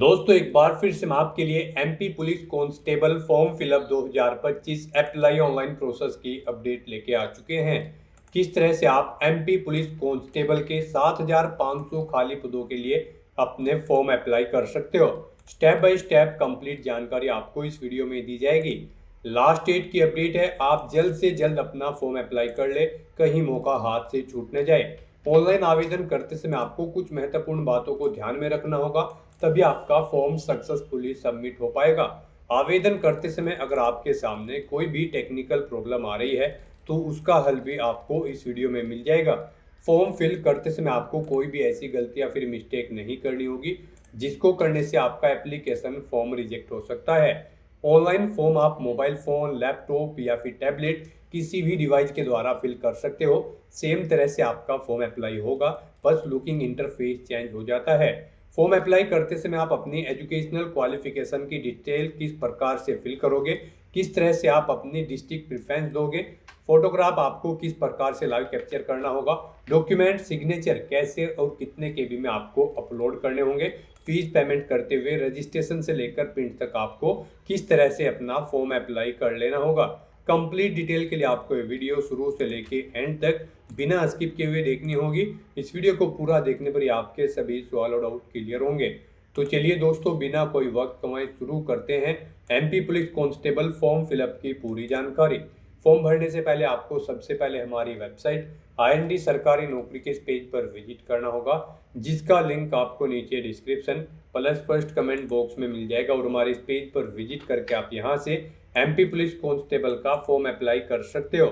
दोस्तों एक बार फिर से मैं आपके लिए MP police constable form fill up 2025 apply online process की अपडेट लेके आ चुके हैं। किस तरह से आप एमपी पुलिस कांस्टेबल के 7500 खाली पदों के लिए अपने फॉर्म अप्लाई कर सकते हो। स्टेप बाय स्टेप कंप्लीट जानकारी आपको इस वीडियो में दी जाएगी। लास्ट डेट की अपडेट है, आप जल्द से जल्द अपना फॉर्म अप्लाई कर ले, कहीं मौका हाथ से छूट न जाए। ऑनलाइन आवेदन करते समय आपको कुछ महत्वपूर्ण बातों को ध्यान में रखना होगा, तभी आपका फॉर्म सक्सेसफुली सबमिट हो पाएगा। आवेदन करते समय अगर आपके सामने कोई भी टेक्निकल प्रॉब्लम आ रही है तो उसका हल भी आपको इस वीडियो में मिल जाएगा। फॉर्म फिल करते समय आपको कोई भी ऐसी गलती या फिर मिस्टेक नहीं करनी होगी जिसको करने से आपका एप्लीकेशन फॉर्म रिजेक्ट हो सकता है। ऑनलाइन फॉर्म आप मोबाइल फोन, लैपटॉप या फिर टैबलेट किसी भी डिवाइस के द्वारा फिल कर सकते हो। सेम तरह से आपका फॉर्म अप्लाई होगा, बस लुकिंग इंटरफेस चेंज हो जाता है। फॉर्म अप्लाई करते समय आप अपनी एजुकेशनल क्वालिफिकेशन की डिटेल किस प्रकार से फिल करोगे, किस तरह से आप अपनी डिस्ट्रिक्ट प्रेफरेंस दोगे, फोटोग्राफ आपको किस प्रकार से लाइव कैप्चर करना होगा, डॉक्यूमेंट सिग्नेचर कैसे और कितने केबी में आपको अपलोड करने होंगे, फीस पेमेंट करते हुए रजिस्ट्रेशन से लेकर प्रिंट तक आपको किस तरह से अपना फॉर्म अप्लाई कर लेना होगा। कंप्लीट डिटेल के लिए आपको ये वीडियो शुरू से लेके एंड तक बिना स्किप किए हुए देखनी होगी। इस वीडियो को पूरा देखने पर ही आपके सभी सवाल और डाउट क्लियर होंगे। तो चलिए दोस्तों, बिना कोई वक्त गंवाए शुरू करते हैं MP police constable form fill up की पूरी जानकारी। फॉर्म भरने से पहले आपको सबसे पहले हमारी वेबसाइट आईएनडी सरकारी नौकरी के इस पेज पर विजिट करना होगा, जिसका लिंक आपको नीचे description plus first comment box में मिल जाएगा। और हमारे इस पेज पर विजिट करके आप यहां से एमपी पुलिस कांस्टेबल का फॉर्म अप्लाई कर सकते हो।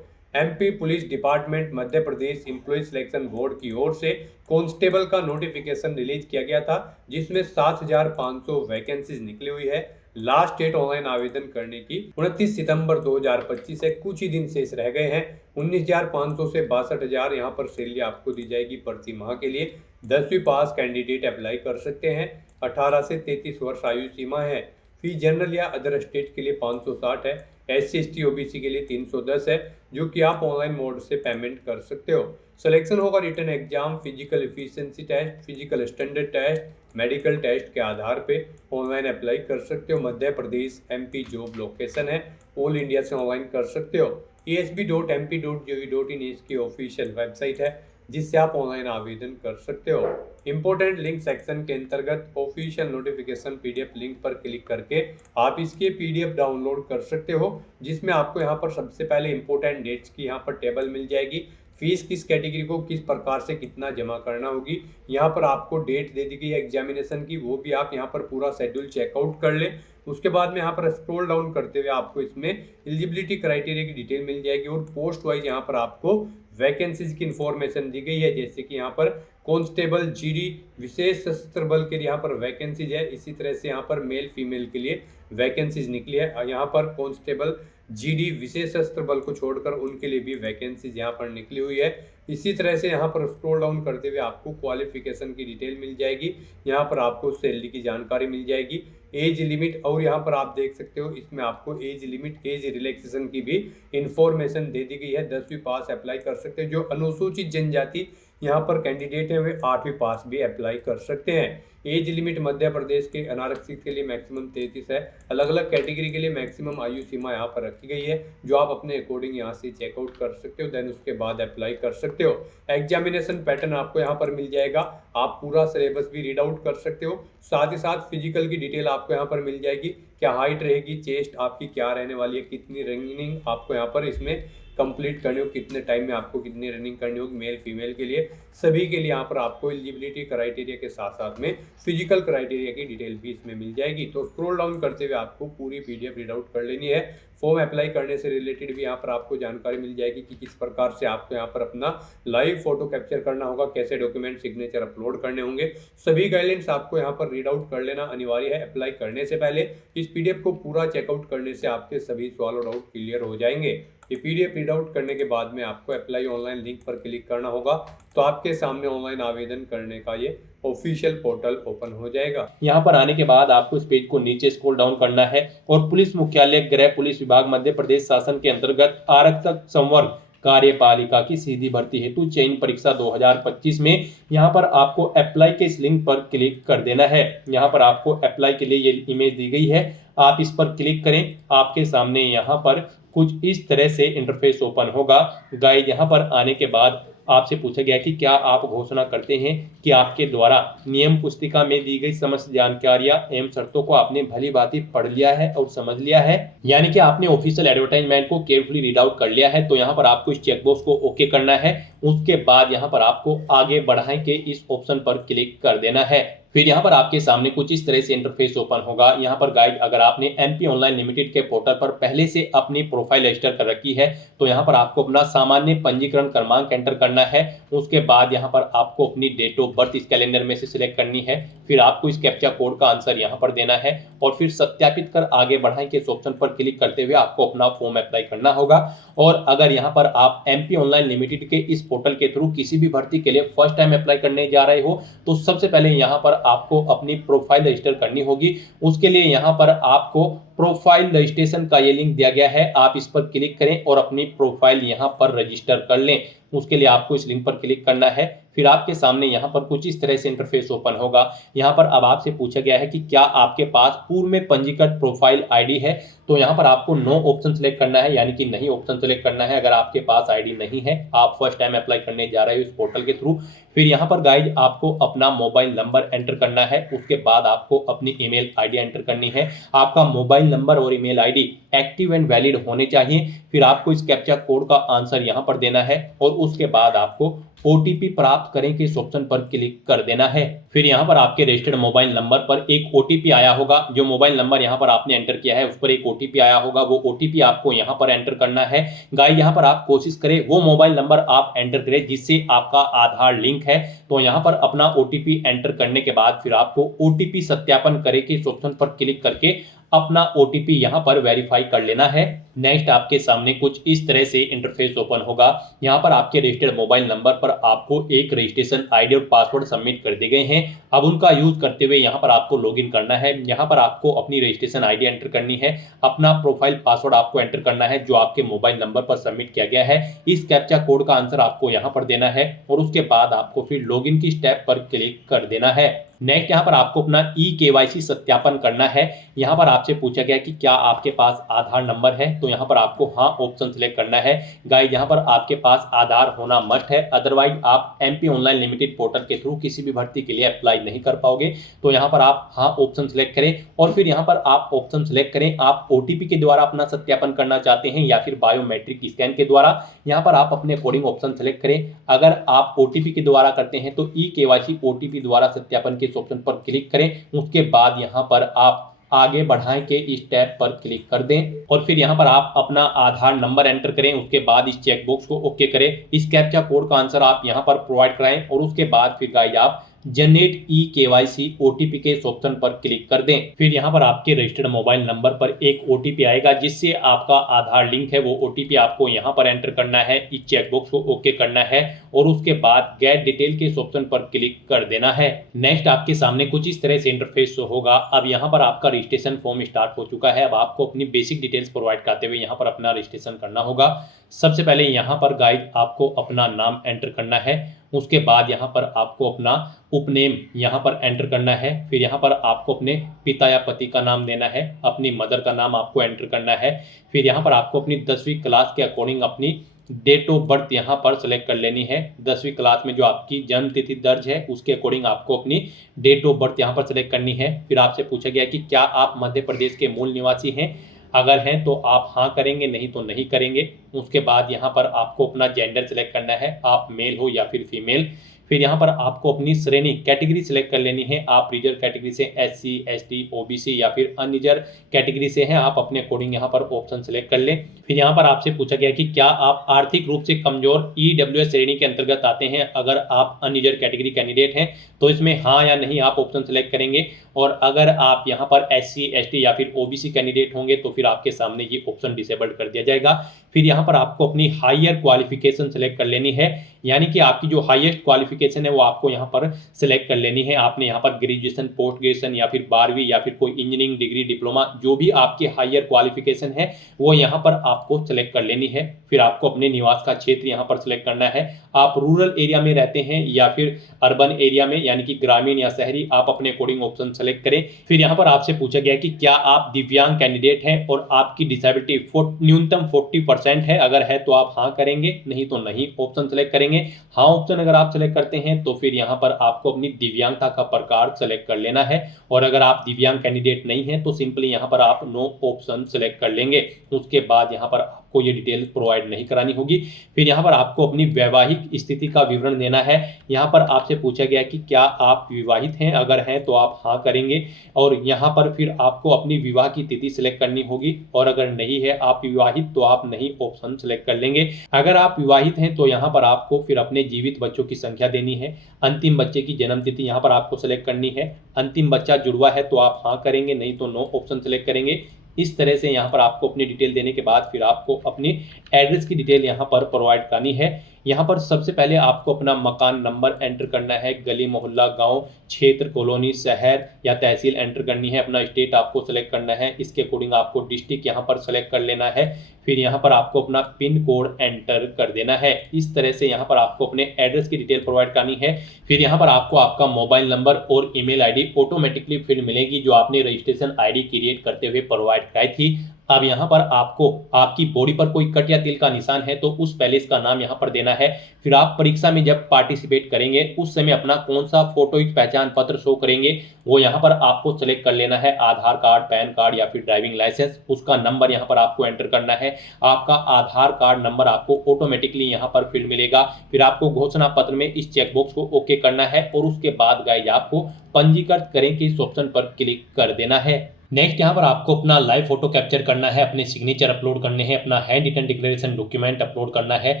MP police department Madhya Pradesh employ selection board की ओर से कांस्टेबल का नोटिफिकेशन रिलीज किया गया था, जिसमें 7500 वैकेंसीज निकली हुई है। लास्ट डेट ऑनलाइन आवेदन करने की 29 सितंबर 2025 है, कुछ ही दिन शेष रह गए हैं। 19,500 से 62,000 यहाँ पर सैलरी आपको दी जाएगी प्रति माह के लिए। 10वीं पास कैंडिडेट अप्लाई कर सकते हैं। 18 से 33 वर्ष आयु सीमा है। फी जनरल या अदर स्टेट के लिए 560 है। SC/ST OBC के लिए 310 है, जो कि आप ऑनलाइन मोड से पेमेंट कर सकते हो। सिलेक्शन होगा written exam, physical efficiency test, physical standard test, medical test के आधार पे ऑनलाइन अप्लाई कर सकते हो। Madhya Pradesh MP job location है, ऑल इंडिया से ऑनलाइन कर सकते हो। esb.mp.gov.in इसकी ऑफिशियल वेबसाइट है, जिससे आप ऑनलाइन आवेदन कर सकते हो। इंपोर्टेंट लिंक सेक्शन के अंतर्गत ऑफिशियल नोटिफिकेशन PDF लिंक पर क्लिक करके आप इसके PDF डाउनलोड कर सकते हो, जिसमें आपको यहाँ पर सबसे पहले इंपोर्टेंट डेट्स की यहाँ पर टेबल मिल जाएगी। फीस किस कैटेगरी को किस प्रकार से कितना जमा करना होगी, यहाँ पर आपको डेट दे दी गई है एग्जामिनेशन की, वो भी आप यहाँ पर पूरा शेड्यूल चेकआउट कर ले। उसके बाद में यहाँ पर स्क्रॉल डाउन करते हुए आपको इसमें एलिजिबिलिटी क्राइटेरिया की डिटेल मिल जाएगी और पोस्ट वाइज यहाँ पर आपको वैकेंसीज की इंफॉर्मेशन दी गई है। जैसे कि यहाँ पर कांस्टेबल GD विशेष सशस्त्र बल के लिए यहाँ पर वैकेंसीज है। इसी तरह से यहाँ पर मेल फीमेल के लिए वैकेंसीज निकली है। यहाँ पर कांस्टेबल GD विशेष सशस्त्र बल को छोड़कर उनके लिए भी वैकेंसीज यहाँ पर निकली हुई है। इसी तरह से यहाँ पर स्क्रॉल डाउन करते हुए आपको क्वालिफिकेशन की डिटेल मिल जाएगी। यहाँ पर आपको सैलरी की जानकारी मिल जाएगी, एज लिमिट, और यहाँ पर आप देख सकते हो इसमें आपको एज लिमिट, एज रिलैक्सेशन की भी इंफॉर्मेशन दे दी गई है। 10वीं पास अप्लाई कर सकते हैं। जो अनुसूचित जनजाति यहाँ पर कैंडिडेट है वे 8वीं पास भी अप्लाई कर सकते हैं। एज लिमिट मध्य प्रदेश के अनारक्षित के लिए मैक्सिमम 33 है। अलग अलग कैटेगरी के लिए मैक्सिमम आयु सीमा यहाँ पर रखी गई है, जो आप अपने अकॉर्डिंग यहाँ से चेकआउट कर सकते हो। देन उसके बाद अप्लाई कर सकते हो। एग्जामिनेशन पैटर्न आपको यहाँ पर मिल जाएगा, आप पूरा सिलेबस भी रीड आउट कर सकते हो। साथ ही साथ फिजिकल की डिटेल आपको यहाँ पर मिल जाएगी, क्या हाइट रहेगी, चेस्ट आपकी क्या रहने वाली है, कितनी रनिंग आपको यहाँ पर इसमें कंप्लीट करनी होगी, कितने टाइम में आपको कितनी रनिंग करनी होगी, मेल फीमेल के लिए, सभी के लिए यहाँ पर आपको एलिजिबिलिटी क्राइटेरिया के साथ साथ में फिजिकल क्राइटेरिया की डिटेल भी इसमें मिल जाएगी। तो स्क्रॉल डाउन करते हुए आपको पूरी PDF रीड आउट कर लेनी है। फॉर्म अप्लाई करने से रिलेटेड भी यहाँ पर आपको जानकारी मिल जाएगी कि किस प्रकार से आपको यहाँ पर अपना लाइव फोटो कैप्चर करना होगा, कैसे डॉक्यूमेंट सिग्नेचर अपलोड करने होंगे। सभी गाइडलाइंस आपको यहाँ पर रीड आउट कर लेना अनिवार्य है। अप्लाई करने से पहले इस PDF को पूरा चेकआउट करने से आपके सभी सवाल और डाउट क्लियर हो जाएंगे। ये PDF रीड आउट करने के बाद में आपको अप्लाई ऑनलाइन लिंक पर क्लिक करना होगा, तो आपके सामने ऑनलाइन आवेदन करने का ये ऑफिशियल पोर्टल ओपन हो जाएगा। यहाँ पर आने के बाद आपको इस पेज को नीचे स्क्रॉल डाउन करना है और पुलिस मुख्यालय गृह पुलिस विभाग मध्य प्रदेश शासन के अंतर्गत आरक्षक संवर्ग कार्यपालिका की सीधी भर्ती हेतु चयन परीक्षा 2025 में यहाँ पर आपको अप्लाई के इस लिंक पर क्लिक कर देना है। यहाँ पर आपको अप्लाई के लिए ये इमेज दी गई है, आप इस पर क्लिक करें। आपके सामने यहाँ पर कुछ इस तरह से इंटरफेस ओपन होगा। गाइड यहाँ पर आने के बाद आपसे पूछा गया कि क्या आप घोषणा करते हैं कि आपके द्वारा नियम पुस्तिका में दी गई समस्त जानकारियां एवं शर्तों को आपने भली भांति पढ़ लिया है और समझ लिया है, यानी कि आपने ऑफिशियल एडवर्टाइजमेंट को केयरफुली रीड आउट कर लिया है। तो यहाँ पर आपको इस चेकबॉक्स को ओके करना है। उसके बाद यहाँ पर आपको आगे बढ़ाएं के इस ऑप्शन पर क्लिक कर देना है। फिर यहाँ पर आपके सामने कुछ इस तरह से इंटरफेस ओपन होगा। यहाँ पर गाइड अगर आपने एमपी ऑनलाइन लिमिटेड के पोर्टल पर पहले से अपनी प्रोफाइल रजिस्टर कर रखी है तो यहाँ पर आपको अपना सामान्य पंजीकरण क्रमांक एंटर करना है। उसके बाद यहाँ पर आपको अपनी डेट ऑफ बर्थ इस कैलेंडर में से सिलेक्ट करनी है। फिर आपको इस कैप्चा कोड का आंसर यहाँ पर देना है और फिर सत्यापित कर आगे बढ़ाएं के इस ऑप्शन पर क्लिक करते हुए आपको अपना फॉर्म अप्लाई करना होगा। और अगर यहाँ पर आप एमपी ऑनलाइन लिमिटेड के इस पोर्टल के थ्रू किसी भी भर्ती के लिए फर्स्ट टाइम अप्लाई करने जा रहे हो तो सबसे पहले यहाँ पर आपको अपनी प्रोफाइल रजिस्टर करनी होगी। उसके लिए यहाँ पर आपको प्रोफाइल रजिस्ट्रेशन का ये लिंक दिया गया है, आप इस पर क्लिक करें और अपनी प्रोफाइल यहाँ पर रजिस्टर कर लें। उसके लिए आपको इस लिंक पर क्लिक करना है। फिर आपके सामने यहाँ पर कुछ इस तरह से इंटरफेस ओपन होगा। यहाँ पर अब आपसे पूछा गया है कि क्या आपके पास पूर्व में पंजीकृत प्रोफाइल आईडी है, तो यहाँ पर आपको नो ऑप्शन सेलेक्ट करना है, यानी कि नहीं ऑप्शन सेलेक्ट करना है अगर आपके पास आईडी नहीं है, आप फर्स्ट टाइम अप्लाई करने जा रहे हो इस पोर्टल के थ्रू। फिर यहाँ पर गाइड आपको अपना मोबाइल नंबर एंटर करना है। उसके बाद आपको अपनी ईमेल आईडी एंटर करनी है। आपका मोबाइल नंबर और email ID active and valid होने चाहिए। फिर आपको इस कैप्चा कोड का आंसर यहाँ पर देना है और उसके बाद आपको ओटीपी प्राप्त करें के इस ऑप्शन पर क्लिक कर देना है। फिर यहाँ पर आपके रजिस्टर्ड मोबाइल नंबर पर एक ओटीपी आया होगा। जो मोबाइल नंबर यहाँ पर आपने एंटर किया है उस पर एक ओटीपी आया होगा, वो ओटीपी आपको यहाँ पर एंटर करना है। गाइस यहाँ पर आप कोशिश करें वो मोबाइल नंबर आप एंटर करें जिससे आपका आधार लिंक है। तो यहाँ पर अपना ओटीपी एंटर करने के बाद फिर आपको ओटीपी सत्यापन करें के इस ऑप्शन पर क्लिक करके अपना ओटीपी यहाँ पर वेरीफाई कर लेना है। नेक्स्ट आपके सामने कुछ इस तरह से इंटरफेस ओपन होगा। यहाँ पर आपके रजिस्टर्ड मोबाइल नंबर पर आपको एक रजिस्ट्रेशन आईडी और पासवर्ड सबमिट कर दिए गए हैं। अब उनका यूज करते हुए यहाँ पर आपको लॉगिन करना है। यहाँ पर आपको अपनी रजिस्ट्रेशन आईडी एंटर करनी है, अपना प्रोफाइल पासवर्ड आपको एंटर करना है जो आपके मोबाइल नंबर पर सबमिट किया गया है। इस कैप्चा कोड का आंसर आपको यहाँ पर देना है और उसके बाद आपको फिर लॉगिन की स्टेप पर क्लिक कर देना है। नेक्स्ट यहाँ पर आपको अपना ई-केवाईसी सत्यापन करना है। यहाँ पर आपसे पूछा गया कि क्या आपके पास आधार नंबर है, तो यहाँ पर आपको हाँ ऑप्शन सिलेक्ट करना है। गाइस यहाँ पर आपके पास आधार होना मस्ट है, अदरवाइज आप एमपी ऑनलाइन लिमिटेड पोर्टल के थ्रू किसी भी भर्ती के लिए अप्लाई नहीं कर पाओगे। तो यहाँ पर आप हाँ ऑप्शन सिलेक्ट करें और फिर यहाँ पर आप ऑप्शन सिलेक्ट करें आप ओटीपी के द्वारा अपना सत्यापन करना चाहते हैं या फिर बायोमेट्रिक स्कैन के द्वारा। यहाँ पर आप अपने अकॉर्डिंग ऑप्शन सिलेक्ट करें। अगर आप ओटीपी के द्वारा करते हैं तो ई-केवाईसी ओटीपी द्वारा सत्यापन के ऑप्शन पर क्लिक करें। उसके बाद यहाँ पर आप आगे बढ़ाएं के इस टैब पर क्लिक कर दें और फिर यहाँ पर आप अपना आधार नंबर एंटर करें। उसके बाद इस चेकबॉक्स को ओके करें। इस कैप्चा कोड का आंसर आप यहाँ पर प्रोवाइड कराएं और उसके बाद फिर गाइस आप जनरेट ई-केवाईसी ओटीपी के इस ऑप्शन पर क्लिक कर दें। फिर यहाँ पर आपके रजिस्टर्ड मोबाइल नंबर पर एक ओटीपी आएगा जिससे आपका आधार लिंक है। वो ओटीपी आपको यहाँ पर एंटर करना है, इस चेकबॉक्स को ओके करना है और उसके बाद गेट डिटेल के इस ऑप्शन पर क्लिक कर देना है। नेक्स्ट आपके सामने कुछ इस तरह से इंटरफेस होगा। अब यहाँ पर आपका रजिस्ट्रेशन फॉर्म स्टार्ट हो चुका है। अब आपको अपनी बेसिक डिटेल्स प्रोवाइड करते हुए यहाँ पर अपना रजिस्ट्रेशन करना होगा। सबसे पहले यहाँ पर गाइड आपको अपना नाम एंटर करना है। उसके बाद यहाँ पर आपको अपना उपनेम यहाँ पर एंटर करना है। फिर यहाँ पर आपको अपने पिता या पति का नाम देना है, अपनी मदर का नाम आपको एंटर करना है। फिर यहाँ पर आपको अपनी 10वीं क्लास के अकॉर्डिंग अपनी डेट ऑफ बर्थ यहाँ पर सेलेक्ट कर लेनी है। 10वीं क्लास में जो आपकी जन्म तिथि दर्ज है उसके अकॉर्डिंग आपको अपनी डेट ऑफ बर्थ यहाँ पर सेलेक्ट करनी है। फिर आपसे पूछा गया कि क्या आप मध्य प्रदेश के मूल निवासी हैं, अगर हैं तो आप हाँ करेंगे, नहीं तो नहीं करेंगे। उसके बाद यहाँ पर आपको अपना जेंडर सेलेक्ट करना है, आप मेल हो या फिर फीमेल। फिर यहाँ पर आपको अपनी श्रेणी कैटेगरी सिलेक्ट कर लेनी है, आप रिजर्व कैटेगरी से SC ST OBC या फिर अनरिजर्व कैटेगरी से हैं, आप अपने अकॉर्डिंग यहाँ पर ऑप्शन सेलेक्ट कर लें। फिर यहाँ पर आपसे पूछा गया कि क्या आप आर्थिक रूप से कमजोर EWS श्रेणी के अंतर्गत आते हैं, अगर आप अनरिजर्व कैटेगरी कैंडिडेट हैं तो इसमें हाँ या नहीं आप ऑप्शन सेलेक्ट करेंगे। और अगर आप यहाँ पर SC ST या फिर OBC कैंडिडेट होंगे तो फिर आपके सामने ये ऑप्शन डिसेबल्ड कर दिया जाएगा। फिर यहाँ पर आपको अपनी हायर क्वालिफिकेशन सेलेक्ट कर लेनी है, यानी कि आपकी जो हाईएस्ट क्वालिफिकेशन है वो आपको यहाँ पर सिलेक्ट कर लेनी है। आपने यहाँ पर ग्रेजुएशन, पोस्ट ग्रेजुएशन या फिर 12वीं या फिर कोई इंजीनियरिंग डिग्री, डिप्लोमा, जो भी आपकी हायर क्वालिफिकेशन है वो यहाँ पर आपको सिलेक्ट कर लेनी है। फिर आपको अपने निवास का क्षेत्र यहाँ पर सिलेक्ट करना है। आप रूरल एरिया में रहते हैं या फिर अर्बन एरिया में, यानी कि ग्रामीण या शहरी, आप अपने अकॉर्डिंग ऑप्शन सेलेक्ट करें। फिर यहाँ पर आपसे पूछा गया कि क्या आप दिव्यांग कैंडिडेट हैं और आपकी डिसेबिलिटी न्यूनतम 40% है। अगर है तो आप हाँ करेंगे, नहीं तो नहीं ऑप्शन सेलेक्ट करेंगे। हाँ ऑप्शन अगर आप सेलेक्ट करते हैं तो फिर यहाँ पर आपको अपनी दिव्यांगता का प्रकार सेलेक्ट कर लेना है, और अगर आप दिव्यांग कैंडिडेट नहीं हैं तो सिंपली यहाँ पर आप नो ऑप्शन सेलेक्ट कर लेंगे। उसके बाद यहाँ पर आपको ये डिटेल प्रोवाइड नहीं करानी होगी। फिर यहाँ पर आपको अपनी वैवाहिक स्थिति का विवरण देना है। यहाँ पर आपसे पूछा गया कि क्या आप विवाहित हैं, अगर हैं तो आप हाँ करेंगे, और यहाँ पर फिर आपको अपनी विवाह की तिथि सिलेक्ट करनी होगी, और अगर नहीं है आप विवाहित तो आप नहीं ऑप्शन सेलेक्ट कर लेंगे। अगर आप विवाहित हैं तो यहाँ पर आपको फिर अपने जीवित बच्चों की संख्या देनी है। अंतिम बच्चे की जन्म तिथि यहाँ पर आपको सेलेक्ट करनी है। अंतिम बच्चा जुड़वा है तो आप हाँ करेंगे, नहीं तो नो ऑप्शन सेलेक्ट करेंगे। इस तरह से यहाँ पर आपको अपनी डिटेल देने के बाद फिर आपको अपनी एड्रेस की डिटेल यहाँ पर प्रोवाइड करनी है। यहाँ पर सबसे पहले आपको अपना मकान नंबर एंटर करना है, गली, मोहल्ला, गांव, क्षेत्र, कॉलोनी, शहर या तहसील एंटर करनी है। अपना स्टेट आपको सेलेक्ट करना है, इसके अकॉर्डिंग आपको डिस्ट्रिक्ट यहाँ पर सेलेक्ट कर लेना है। फिर यहाँ पर आपको अपना पिन कोड एंटर कर देना है। इस तरह से यहाँ पर आपको अपने एड्रेस की डिटेल प्रोवाइड करनी है। फिर यहाँ पर आपको आपका मोबाइल नंबर और ईमेल आईडी ऑटोमेटिकली फिर मिलेगी, जो आपने रजिस्ट्रेशन आईडी क्रिएट करते हुए प्रोवाइड कराई थी। अब यहाँ पर आपको आपकी बॉडी पर कोई कट या तिल का निशान है तो उस पैलेस का नाम यहाँ पर देना है। फिर आप परीक्षा में जब पार्टिसिपेट करेंगे उस समय अपना कौन सा फोटो पहचान पत्र शो करेंगे वो यहाँ पर आपको सेलेक्ट कर लेना है। आधार कार्ड, पैन कार्ड या फिर ड्राइविंग लाइसेंस, उसका नंबर यहाँ पर आपको एंटर करना है। आपका आधार कार्ड नंबर आपको ऑटोमेटिकली यहाँ पर फिर मिलेगा। फिर आपको घोषणा पत्र में इस चेकबॉक्स को ओके करना है, और उसके बाद गाइज आपको पंजीकृत करें कि इस ऑप्शन पर क्लिक कर देना है। नेक्स्ट यहाँ पर आपको अपना लाइव फोटो कैप्चर करना है, अपने सिग्नेचर अपलोड करने हैं, अपना handwritten declaration document upload करना है,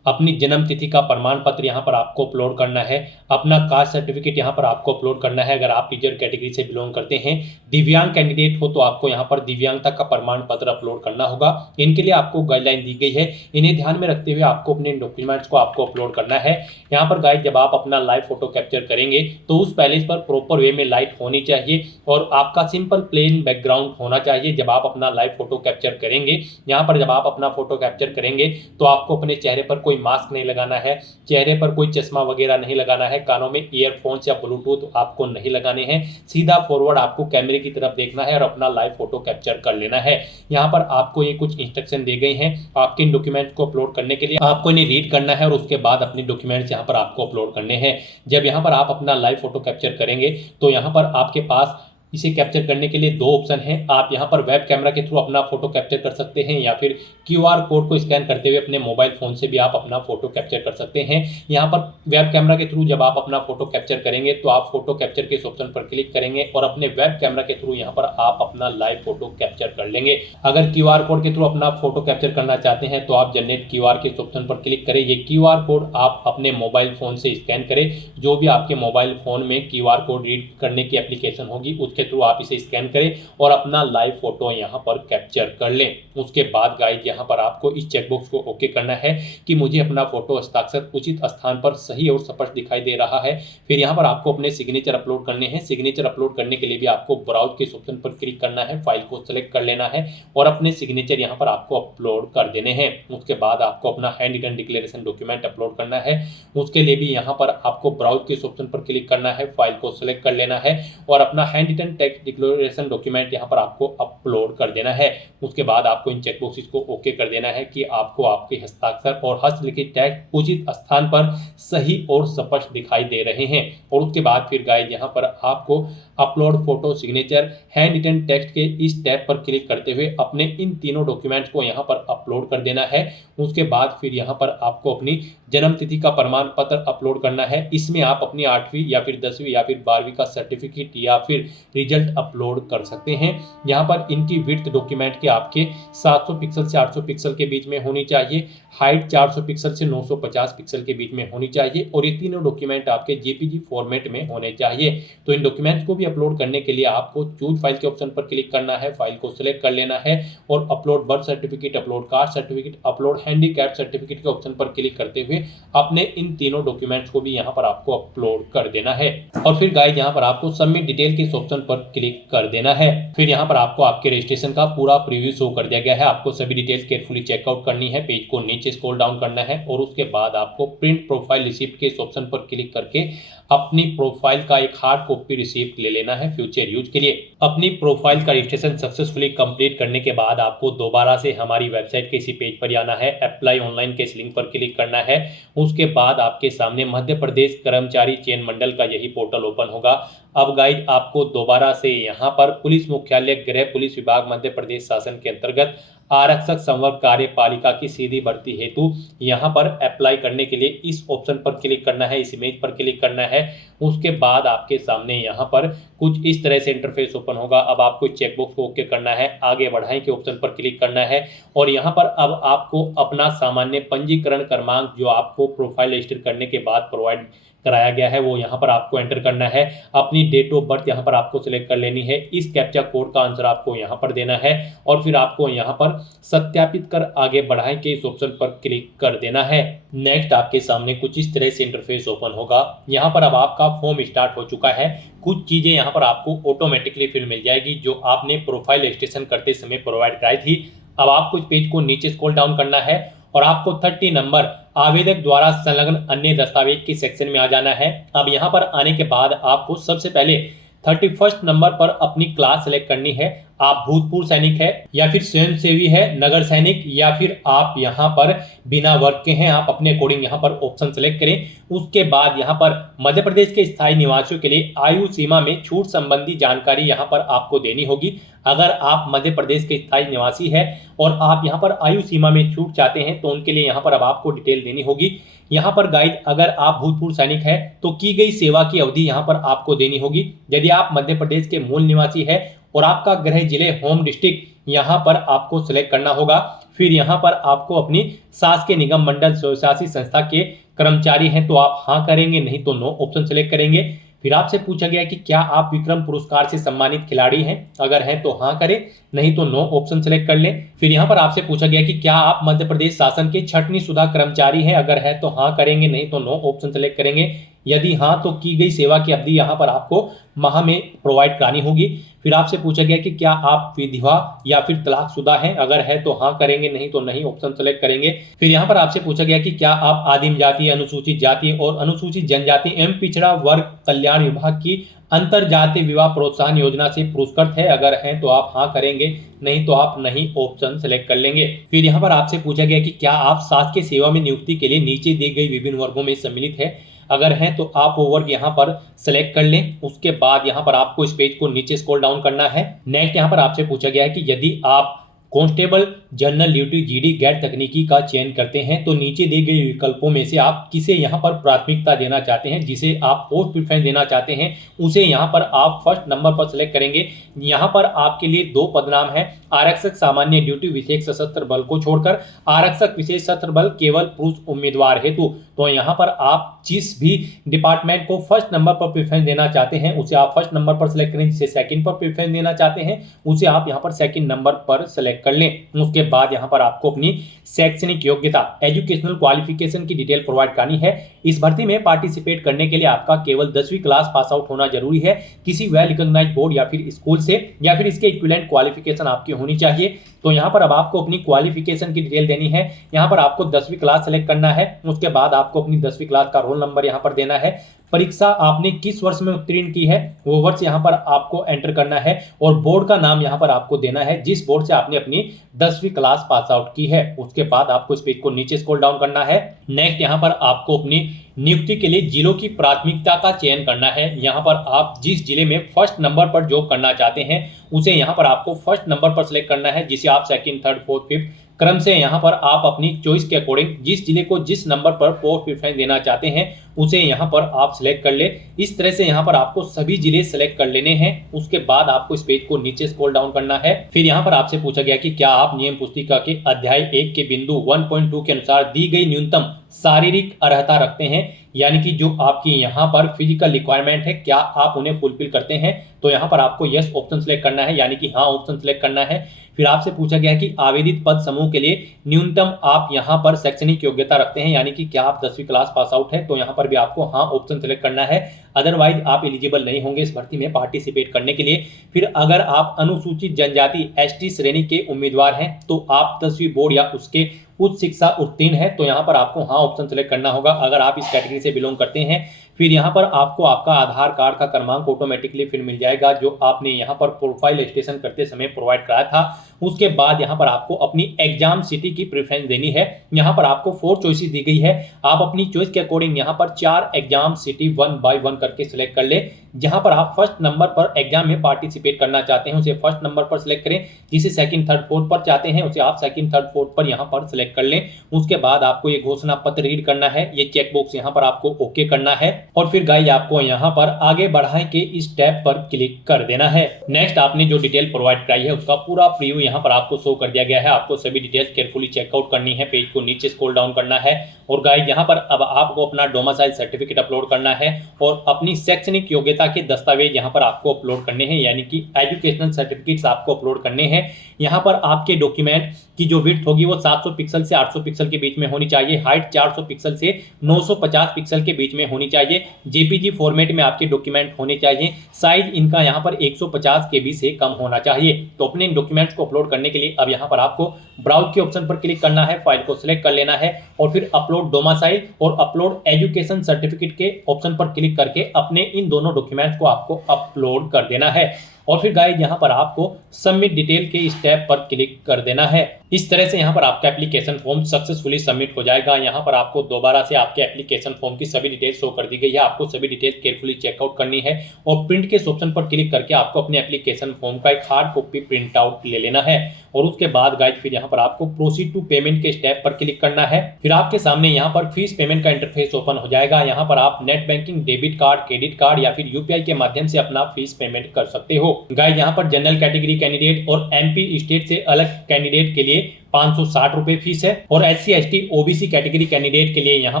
अपनी जन्म तिथि का प्रमाण पत्र यहाँ पर आपको अपलोड करना है, अपना कास्ट सर्टिफिकेट यहाँ पर आपको अपलोड करना है अगर आप रिजर्व कैटेगरी से बिलोंग करते हैं। दिव्यांग कैंडिडेट हो तो आपको यहाँ पर दिव्यांगता का प्रमाण पत्र अपलोड करना होगा। इनके लिए आपको गाइडलाइन दी गई है, इन्हें ध्यान में रखते हुए आपको अपने डॉक्यूमेंट्स को आपको अपलोड करना है। यहाँ पर गाइड जब आप अपना लाइव फोटो कैप्चर करेंगे तो उस पैलेस पर प्रॉपर वे में लाइट होनी चाहिए और आपका सिंपल प्लेन बैकग्राउंड होना चाहिए जब आप अपना लाइव फोटो कैप्चर करेंगे। यहाँ पर जब आप अपना फोटो कैप्चर करेंगे तो आपको अपने चेहरे पर कोई मास्क नहीं लगाना है, चेहरे पर कोई चश्मा वगैरह नहीं लगाना है, कानों में ईयरफोन्स या ब्लूटूथ आपको नहीं लगाने हैं। सीधा फॉरवर्ड आपको कैमरे की तरफ देखना है और अपना लाइव फोटो कैप्चर कर लेना है। यहाँ पर आपको ये कुछ इंस्ट्रक्शन दी गई हैं आपके इन डॉक्यूमेंट्स को अपलोड करने के लिए। आपको इन्हें रीड करना है और उसके बाद अपने डॉक्यूमेंट्स यहाँ पर आपको अपलोड करने हैं। जब यहाँ पर आप अपना लाइव फोटो कैप्चर करेंगे तो यहाँ पर आपके पास इसे कैप्चर करने के लिए दो ऑप्शन हैं। आप यहाँ पर वेब कैमरा के थ्रू अपना फोटो कैप्चर कर सकते हैं या फिर QR कोड को स्कैन करते हुए अपने मोबाइल फोन से भी आप अपना फोटो कैप्चर कर सकते हैं। यहाँ पर वेब कैमरा के थ्रू जब आप अपना फोटो कैप्चर करेंगे तो आप फोटो कैप्चर के इस ऑप्शन पर क्लिक करेंगे और अपने वेब कैमरा के थ्रू यहाँ पर आप अपना लाइव फोटो कैप्चर कर लेंगे। अगर QR कोड के थ्रू अपना फोटो कैप्चर करना चाहते हैं तो आप जनरेट QR के इस ऑप्शन पर क्लिक करें। ये QR कोड आप अपने मोबाइल फोन से स्कैन करें, जो भी आपके मोबाइल फोन में QR कोड रीड करने की एप्लीकेशन होगी उसके थ्रू आप इसे स्कैन करें और अपना लाइव फोटो यहाँ पर कैप्चर कर लें। उसके बाद गाइड यहाँ पर आपको इस चेकबॉक्स को ओके करना है कि मुझे अपना फोटो हस्ताक्षर उचित स्थान पर सही और स्पष्ट दिखाई दे रहा है। फिर यहाँ पर आपको अपने सिग्नेचर अपलोड करने हैं। सिग्नेचर अपलोड करने के लिए भी आपको ब्राउज के ऑप्शन पर क्लिक करना है, फाइल को सेलेक्ट कर लेना है और अपने सिग्नेचर यहाँ पर आपको अपलोड कर देने हैं। उसके बाद आपको अपना handwritten declaration document upload करना है। उसके लिए भी यहाँ पर आपको ब्राउज के ऑप्शन पर क्लिक करना है, फाइल को सेलेक्ट कर लेना है और अपना handwritten text declaration document यहाँ पर आपको अपलोड कर देना है। उसके बाद आपको इन चेकबॉक्सेस को ओके कर देना है कि आपको आपके हस्ताक्षर और हस्तलिखित टेक्स्ट उचित स्थान पर सही और स्पष्ट दिखाई दे रहे हैं। और उसके बाद फिर गाइड यहाँ पर आपको upload photo signature handwritten text के इस टैब पर क्लिक करते हुए अपने इन तीनों डॉक्यूमेंट्स को यहाँ पर अपलोड कर देना है। उसके बाद फिर यहाँ पर आपको अपनी जन्म तिथि का प्रमाण पत्र अपलोड करना है। इसमें आप अपनी 8वीं या फिर 10वीं या फिर 12वीं का सर्टिफिकेट या फिर रिजल्ट अपलोड कर सकते हैं। यहाँ पर इनकी विड्थ डॉक्यूमेंट के आपके 700 पिक्सल से 800 पिक्सल के बीच में होनी चाहिए, हाइट 400 पिक्सल से 950 पिक्सल के बीच में होनी चाहिए और ये तीनों डॉक्यूमेंट आपके जेपीजी फॉर्मेट में होने चाहिए। तो इन डॉक्यूमेंट्स को भी अपलोड करने के लिए आपको चूज फाइल के ऑप्शन पर क्लिक करना है, फाइल को सिलेक्ट कर लेना है और upload birth certificate, upload caste certificate, upload handicap certificate के ऑप्शन पर क्लिक करते हुए अपने इन तीनों डॉक्यूमेंट्स को भी यहाँ पर आपको अपलोड कर देना है। और फिर गाइस यहाँ पर आपको सबमिट डिटेल के इस ऑप्शन पर क्लिक कर देना है। फिर यहाँ पर आपको आपके रजिस्ट्रेशन का पूरा प्रीव्यू शो कर दिया गया है। आपको सभी डिटेल्स केयरफुली चेकआउट करनी है, पेज को नीचे स्क्रॉल डाउन करना है और उसके बाद आपको प्रिंट प्रोफाइल रिसिप्ट के इस ऑप्शन पर क्लिक करके अपनी प्रोफाइल का एक हार्ड कॉपी रिसिप्ट ले लेना है फ्यूचर यूज के लिए। अपनी प्रोफाइल का रजिस्ट्रेशन सक्सेसफुली कंप्लीट करने के बाद आपको दोबारा से हमारी वेबसाइट के इसी पेज पर आना है, अप्लाई ऑनलाइन के इस लिंक पर क्लिक करना है। उसके बाद आपके सामने मध्य प्रदेश कर्मचारी चयन मंडल का यही पोर्टल ओपन होगा। अब गाइड आपको दोबारा से यहाँ पर पुलिस मुख्यालय गृह पुलिस विभाग मध्य प्रदेश शासन के अंतर्गत आरक्षक संवर्ग कार्यपालिका की सीधी भर्ती हेतु यहाँ पर अप्लाई करने के लिए इस ऑप्शन पर क्लिक करना है, इस इमेज पर क्लिक करना है। उसके बाद आपके सामने यहाँ पर कुछ इस तरह से इंटरफेस ओपन होगा। अब आपको चेकबॉक्स को ओके करना है, आगे बढ़ाएं के ऑप्शन पर क्लिक करना है और यहाँ पर अब आपको अपना सामान्य पंजीकरण क्रमांक जो आपको प्रोफाइल रजिस्टर करने के बाद प्रोवाइड कराया गया है वो यहाँ पर आपको एंटर करना है। अपनी डेट ऑफ बर्थ यहाँ पर आपको सिलेक्ट कर लेनी है। इस कैप्चा कोड का आंसर आपको यहाँ पर देना है और फिर आपको यहाँ पर सत्यापित कर आगे बढ़ाएं के इस ऑप्शन पर क्लिक कर देना है। नेक्स्ट आपके सामने कुछ इस तरह से इंटरफेस ओपन होगा। यहाँ पर अब आपका फॉर्म स्टार्ट हो चुका है। कुछ चीजें यहाँ पर आपको ऑटोमेटिकली फिर मिल जाएगी जो आपने प्रोफाइल रजिस्ट्रेशन करते समय प्रोवाइड कराई थी। अब आपको इस पेज को नीचे स्क्रॉल डाउन करना है और आपको 30 नंबर आवेदक द्वारा संलग्न अन्य दस्तावेज के सेक्शन में आ जाना है। अब यहाँ पर आने के बाद आपको सबसे पहले 31 नंबर पर अपनी क्लास सेलेक्ट करनी है। आप भूतपूर्व सैनिक है या फिर स्वयंसेवी है, नगर सैनिक या फिर आप यहाँ पर बिना वर्ग के हैं, आप अपने अकॉर्डिंग यहाँ पर ऑप्शन सेलेक्ट करें। उसके बाद यहाँ पर मध्य प्रदेश के स्थायी निवासियों के लिए आयु सीमा में छूट संबंधी जानकारी यहाँ पर आपको देनी होगी। अगर आप मध्य प्रदेश के स्थायी निवासी है और आप यहाँ पर आयु सीमा में छूट चाहते हैं तो उनके लिए यहाँ पर अब आपको डिटेल देनी होगी। यहाँ पर गाइड अगर आप भूतपूर्व सैनिक है तो की गई सेवा की अवधि यहाँ पर आपको देनी होगी। यदि आप मध्य प्रदेश के मूल निवासी है और आपका गृह जिले होम डिस्ट्रिक्ट यहाँ पर आपको सिलेक्ट करना होगा। फिर यहाँ पर आपको अपनी शासकीय निगम मंडल स्वशासी संस्था के कर्मचारी हैं तो आप हाँ करेंगे, नहीं तो नो ऑप्शन सेलेक्ट करेंगे। फिर आपसे पूछा गया कि क्या आप विक्रम पुरस्कार से सम्मानित खिलाड़ी हैं, अगर हैं तो हाँ करें, नहीं तो नो ऑप्शन सेलेक्ट कर लें। फिर यहाँ पर आपसे पूछा गया कि क्या आप मध्य प्रदेश शासन के छटनी शुदा कर्मचारी हैं, अगर है तो हाँ करेंगे, नहीं तो नो ऑप्शन सेलेक्ट करेंगे। यदि हाँ तो की गई सेवा की अवधि यहाँ पर आपको माह में प्रोवाइड करानी होगी। फिर आपसे पूछा गया कि क्या आप विधवा या फिर तलाकशुदा हैं, अगर है तो हाँ करेंगे, नहीं तो नहीं ऑप्शन सेलेक्ट करेंगे। फिर यहाँ पर आपसे पूछा गया कि क्या आप आदिम जाति, अनुसूचित जाति और अनुसूचित जनजाति एवं पिछड़ा वर्ग कल्याण विभाग की अंतर जातीय विवाह प्रोत्साहन योजना से पुरस्कृत है, अगर हैं तो आप हाँ करेंगे, नहीं तो आप नहीं ऑप्शन सेलेक्ट कर लेंगे। फिर यहाँ पर आपसे पूछा गया कि क्या आप शासकीय सेवा में नियुक्ति के लिए नीचे दी गई विभिन्न वर्गों में सम्मिलित है, अगर हैं तो आप वो वर्ग यहाँ पर सेलेक्ट कर लें। उसके बाद यहाँ पर आपको इस पेज को नीचे स्क्रॉल डाउन करना है। नेक्स्ट यहाँ पर आपसे पूछा गया है कि यदि आप कांस्टेबल जनरल ड्यूटी जीडी गैर तकनीकी का चयन करते हैं तो नीचे दिए गए विकल्पों में से आप किसे यहाँ पर प्राथमिकता देना चाहते हैं, जिसे आप पोस्ट प्रेफरेंस देना चाहते हैं उसे यहाँ पर आप फर्स्ट नंबर पर सेलेक्ट करेंगे। यहाँ पर आपके लिए दो पदनाम है, आरक्षक सामान्य ड्यूटी विशेष सशस्त्र बल को छोड़कर आरक्षक विशेष सशस्त्र बल केवल पुरुष उम्मीदवार हेतु। तो यहाँ पर आप जिस भी डिपार्टमेंट को फर्स्ट नंबर पर प्रेफरेंस देना चाहते हैं उसे आप फर्स्ट नंबर पर सेलेक्ट करें, जिसे सेकंड पर प्रेफरेंस देना चाहते हैं उसे आप यहाँ पर सेकंड नंबर पर सेलेक्ट कर लें। उसके बाद यहाँ पर आपको अपनी शैक्षणिक योग्यता एजुकेशनल क्वालिफिकेशन की डिटेल प्रोवाइड करनी है। इस भर्ती में पार्टिसिपेट करने के लिए आपका केवल 10वीं क्लास पास आउट होना जरूरी है, किसी वेल रिकॉग्नाइज्ड बोर्ड या फिर स्कूल से, या फिर इसके इक्विवेलेंट क्वालिफिकेशन आपकी होनी चाहिए। तो यहाँ पर अब आपको अपनी क्वालिफिकेशन की डिटेल देनी है। यहाँ पर आपको 10वीं क्लास सेलेक्ट करना है। उसके बाद आपको अपनी 10वीं क्लास का रोल नंबर यहाँ पर देना है। परीक्षा आपने किस वर्ष में उत्तीर्ण की है वो वर्ष यहाँ पर आपको एंटर करना है और बोर्ड का नाम यहाँ पर आपको देना है जिस बोर्ड से आपने अपनी 10वीं क्लास पास आउट की है। उसके बाद आपको इस पेज को नीचे स्क्रॉल डाउन करना है। नेक्स्ट यहाँ पर आपको अपनी नियुक्ति के लिए जिलों की प्राथमिकता का चयन करना है। यहाँ पर आप जिस जिले में फर्स्ट नंबर पर जॉब करना चाहते हैं उसे यहाँ पर आपको फर्स्ट नंबर पर सिलेक्ट करना है, जिसे आप सेकंड, थर्ड, फोर्थ, फिफ्थ क्रम से यहाँ पर आप अपनी चॉइस के अकॉर्डिंग जिस जिले को जिस नंबर पर पोस्ट प्रेफरेंस देना चाहते हैं उसे यहाँ पर आप सिलेक्ट कर ले। इस तरह से यहाँ पर आपको सभी जिले सेलेक्ट कर लेने हैं। उसके बाद आपको इस पेज को नीचे स्क्रॉल डाउन करना है। फिर यहाँ पर आपसे पूछा गया कि क्या आप नियम पुस्तिका के अध्याय 1 के बिंदु 1.2 के अनुसार दी गई न्यूनतम शारीरिक अर्हता रखते हैं, यानी कि जो आपकी यहाँ पर फिजिकल रिक्वायरमेंट है क्या आप उन्हें फुलफिल करते हैं। तो यहाँ पर आपको यस ऑप्शन सेलेक्ट करना है, यानी कि हाँ ऑप्शन सेलेक्ट करना है। फिर आपसे पूछा गया कि आवेदित पद समूह के लिए न्यूनतम आप यहाँ पर शैक्षणिक योग्यता रखते हैं, यानी कि क्या आप 10वीं क्लास पास आउट है। तो यहाँ पर भी आपको हाँ ऑप्शन सेलेक्ट करना है, अदरवाइज आप एलिजिबल नहीं होंगे इस भर्ती में पार्टिसिपेट करने के लिए। फिर अगर आप अनुसूचित जनजाति ST श्रेणी के उम्मीदवार हैं तो आप 10वीं बोर्ड या उसके उच्च शिक्षा उत्तीर्ण है, तो यहाँ पर आपको हाँ ऑप्शन सेलेक्ट करना होगा अगर आप इस कैटेगरी से बिलोंग करते हैं। फिर यहाँ पर आपको आपका आधार कार्ड का क्रमांक ऑटोमेटिकली फिर मिल जाएगा जो आपने यहाँ पर प्रोफाइल रजिस्ट्रेशन करते समय प्रोवाइड कराया था। उसके बाद यहाँ पर आपको अपनी एग्जाम सिटी की प्रेफरेंस देनी है। यहाँ पर आपको 4 चॉइसेस दी गई है, आप अपनी चॉइस के अकॉर्डिंग यहाँ पर 4 एग्जाम सिटी 1 बाय 1 करके सिलेक्ट कर ले। जहाँ पर आप फर्स्ट नंबर पर एग्जाम में पार्टिसिपेट करना चाहते हैं उसे फर्स्ट नंबर पर सिलेक्ट करें, जिसे सेकंड थर्ड फोर्थ पर चाहते हैं उसे आप सेकंड थर्ड फोर्थ पर यहाँ पर सिलेक्ट कर लें। उसके बाद आपको ये घोषणा पत्र रीड करना है, ये चेकबॉक्स यहाँ पर आपको ओके करना है और फिर गाइस आपको यहाँ पर आगे बढ़ाएं के इस टैब पर क्लिक कर देना है। नेक्स्ट आपने जो डिटेल प्रोवाइड कराई है उसका पूरा प्रीव्यू यहाँ पर आपको शो कर दिया गया है। आपको सभी डिटेल्स केयरफुली चेकआउट करनी है, पेज को नीचे स्क्रॉल डाउन करना है और गाइस यहाँ पर अब आपको अपना डोमिसाइल सर्टिफिकेट अपलोड करना है और अपनी शैक्षणिक योग्यता के दस्तावेज यहाँ पर आपको अपलोड करने हैं, यानी कि एजुकेशनल सर्टिफिकेट्स आपको अपलोड करने हैं। यहाँ पर आपके डॉक्यूमेंट की जो विड्थ होगी वो 700 पिक्सल से 800 पिक्सल के बीच में होनी चाहिए, हाइट 400 पिक्सल से 950 पिक्सल के बीच में होनी चाहिए, जेपीजी फॉर्मेट में आपके डॉक्यूमेंट होने चाहिए, साइज इनका यहाँ पर 150 KB से कम होना चाहिए। तो अपने इन डॉक्यूमेंट्स को अपलोड करने के लिए अब यहाँ पर आपको ब्राउज के ऑप्शन पर क्लिक करना है, फाइल को सिलेक्ट कर लेना है और फिर अपलोड डोमिसाइल और अपलोड एजुकेशन सर्टिफिकेट के ऑप्शन पर क्लिक करके अपने इन दोनों डॉक्यूमेंट्स को आपको अपलोड कर देना है और फिर गाइस यहाँ पर आपको सबमिट डिटेल के इस टैब पर क्लिक कर देना है। इस तरह से यहाँ पर आपका एप्लीकेशन फॉर्म सक्सेसफुली सबमिट हो जाएगा। यहाँ पर आपको दोबारा से आपके एप्लीकेशन फॉर्म की सभी डिटेल्स शो कर दी गई है, आपको सभी डिटेल्स केयरफुली चेकआउट करनी है और प्रिंट के ऑप्शन पर क्लिक करके आपको अपने एप्लीकेशन फॉर्म का एक हार्ड कॉपी प्रिंट आउट ले लेना है और उसके बाद गाइस फिर यहाँ पर आपको प्रोसीड टू पेमेंट के स्टेप पर क्लिक करना है। फिर आपके सामने यहाँ पर फीस पेमेंट का इंटरफेस ओपन हो जाएगा। यहाँ पर आप net banking, debit card, credit card या फिर UPI के माध्यम से अपना फीस पेमेंट कर सकते हो। गाइस यहाँ पर जनरल कैटेगरी कैंडिडेट और MP स्टेट से अलग कैंडिडेट के लिए 560 रुपए फीस है और SC ST OBC category candidate के लिए यहाँ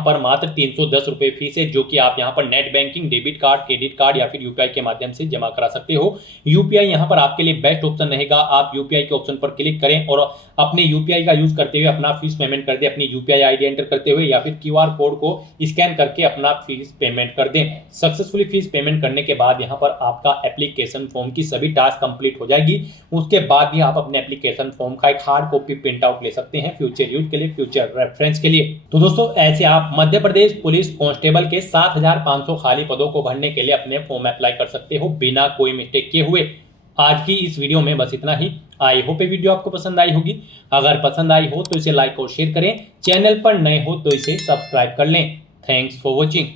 पर मात्र 310 रुपए फीस है, जो कि आप यहाँ पर net banking, debit card, credit card या फिर UPI के माध्यम से जमा करा सकते हो। UPI यहाँ पर आपके लिए बेस्ट ऑप्शन रहेगा। आप UPI के ऑप्शन पर क्लिक करें और अपने UPI का यूज करते हुए अपना फीस पेमेंट कर दें, अपनी UPI ID एंटर करते हुए या फिर QR कोड को स्कैन करके अपना फीस पेमेंट कर दें। सक्सेसफुली फीस पेमेंट करने के बाद यहाँ पर आपका एप्लीकेशन फॉर्म की सभी टास्क कंप्लीट हो जाएगी। उसके बाद भी आप अपने एप्लीकेशन फॉर्म का एक हार्ड कॉपी प्रिंट आउट ले सकते हैं फ्यूचर यूज के लिए, फ्यूचर रेफरेंस के लिए। तो दोस्तों ऐसे आप मध्य प्रदेश पुलिस कांस्टेबल के 7500 खाली पदों को भरने के लिए अपने फॉर्म अप्लाई कर सकते हो बिना कोई मिस्टेक किए हुए। आज की इस वीडियो में बस इतना ही। आई होप ये वीडियो आपको पसंद आई होगी। अगर पसंद आई हो तो इसे लाइक और शेयर करें, चैनल पर नए हो तो इसे सब्सक्राइब कर लें। Thanks for watching.